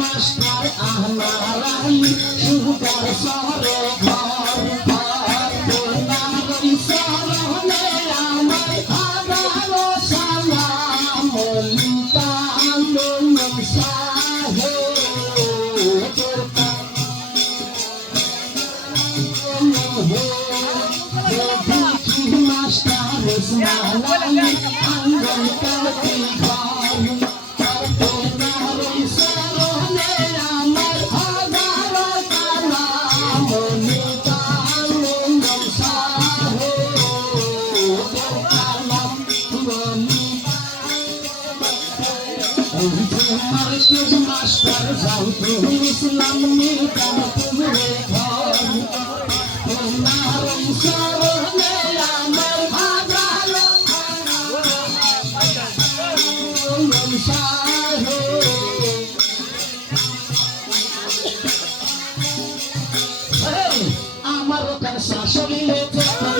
master আমার Ali sugar শহরে ঘর ঘর নারী শরণে আমার হাজারো সালাম মল্লিকা আন্দোলন সাহে মাস্টার আলী আন্দোলন করতে ঘর মাস্টার যাও তুমি ইসলাম নিকাম পুরে ঘর তোমার শরণে আমার হাজারো সাহে আমার ওখান শাশুড়ি লেগে আমার